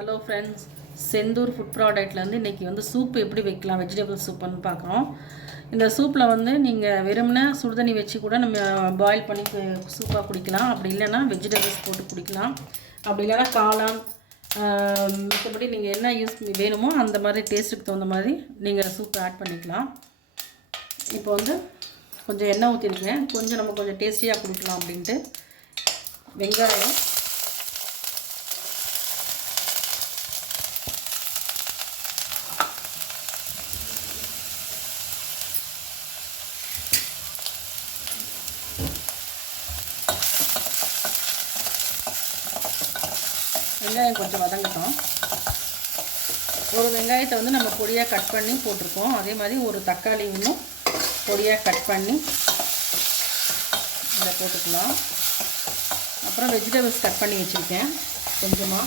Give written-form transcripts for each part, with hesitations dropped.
Hello friends, Senthur food ப்ராடக்ட்லேருந்து இன்றைக்கி வந்து soup எப்படி வைக்கலாம், வெஜிடபிள் சூப்புன்னு பார்க்குறோம். இந்த சூப்பில் வந்து நீங்கள் வெறுமனே சுடுதண்ணி வச்சு கூட நம்ம பாயில் பண்ணி சூப்பாக குடிக்கலாம். அப்படி இல்லைன்னா வெஜிடபிள்ஸ் போட்டு குடிக்கலாம். அப்படி இல்லைன்னா காளான், மற்றபடி நீங்கள் என்ன யூஸ் வேணுமோ அந்த மாதிரி டேஸ்ட்டுக்கு தகுந்த மாதிரி நீங்கள் சூப் ஆட் பண்ணிக்கலாம். இப்போ வந்து கொஞ்சம் எண்ணெய் ஊற்றிருக்கேன். நம்ம கொஞ்சம் டேஸ்டியாக கொடுக்கலாம் அப்படின்ட்டு வெங்காயம், வெங்காயம் கொஞ்சம் வதங்கட்டும். ஒரு வெங்காயத்தை வந்து நம்ம பொடியாக கட் பண்ணி போட்டிருக்கோம். அதே மாதிரி ஒரு தக்காளி இன்னும் பொடியாக கட் பண்ணி இதை போட்டுக்கலாம். அப்புறம் வெஜிடபிள்ஸ் கட் பண்ணி வச்சுருக்கேன் கொஞ்சமாக.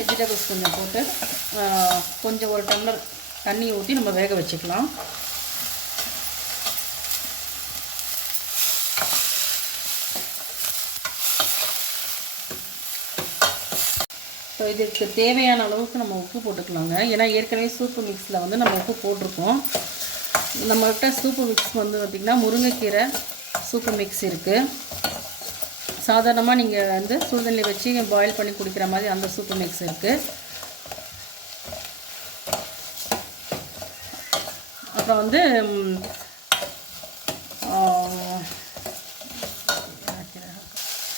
வெஜிடபிள்ஸ் கொஞ்சம் போட்டு கொஞ்சம் ஒரு டம்ளர் தண்ணி ஊற்றி நம்ம வேக வச்சுக்கலாம். ஸோ இதுக்கு தேவையான அளவுக்கு நம்ம உப்பு போட்டுக்கலாங்க. ஏன்னா ஏற்கனவே சூப்பு மிக்ஸில் வந்து நம்ம உப்பு போட்டிருக்கோம். நம்மகிட்ட சூப்பு மிக்ஸ் வந்து பார்த்திங்கன்னா முருங்கைக்கீரை சூப்பு மிக்ஸ் இருக்குது. சாதாரணமாக நீங்கள் வந்து சுடுதண்ணி வச்சு பாயில் பண்ணி குடிக்கிற மாதிரி அந்த சூப்பு மிக்ஸ் இருக்குது. அப்புறம் வந்து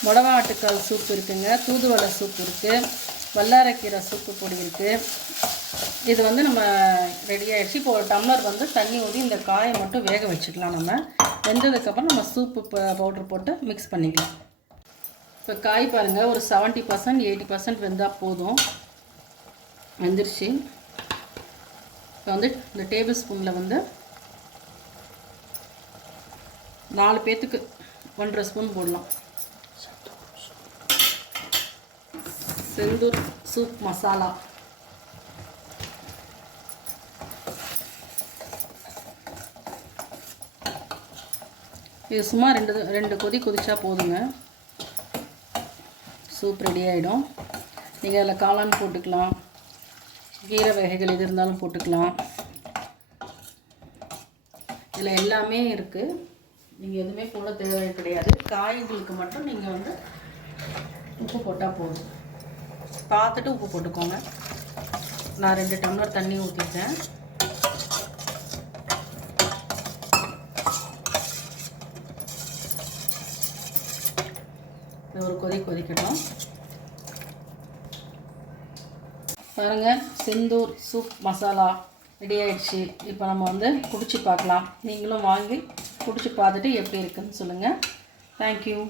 மொடவா ஆட்டுக்கால் சூப் இருக்குங்க, தூதுவளை சூப் இருக்குது, வல்லாரக்கீரை சூப்பு பொடி இருக்குது. இது வந்து நம்ம ரெடி ஆகிடுச்சு. இப்போ ஒரு டம்ளர் வந்து தண்ணி ஊற்றி இந்த காயை மட்டும் வேக வச்சுக்கலாம். நம்ம வெந்ததுக்கப்புறம் நம்ம சூப்பு பவுட்ரு போட்டு மிக்ஸ் பண்ணிக்கலாம். இப்போ காய் பாருங்கள், ஒரு 70% 80% வெந்தால் போதும். வெந்துருச்சு. இப்போ வந்து இந்த டேபிள் ஸ்பூனில் வந்து 4 பேர்த்துக்கு 1.5 ஸ்பூன் போடலாம். செந்தூர் சூப் மசாலா. இது சும்மா ரெண்டு கொதி கொதிச்சா போதுங்க, சூப் ரெடி ஆகிடும். நீங்கள் அதில் காளான் போட்டுக்கலாம், கீரை வகைகள் எது இருந்தாலும் போட்டுக்கலாம். இதில் எல்லாமே இருக்குது. நீங்கள் எதுவுமே போட தேவை கிடையாது. காய்களுக்கு மட்டும் நீங்கள் வந்து உப்பு போட்டால் போதும். பார்த்துட்டு உப்பு போட்டுக்கோங்க. நான் 2 டம்ளர் தண்ணி ஊற்றிட்டேன். ஒரு கொதிக்கட்டும். பாருங்கள், செந்தூர் சூப் மசாலா ரெடி ஆகிடுச்சு. இப்போ நம்ம வந்து குடிச்சு பார்க்கலாம். நீங்களும் வாங்கி குடிச்சு பார்த்துட்டு எப்படி இருக்குன்னு சொல்லுங்கள். தேங்க்யூ.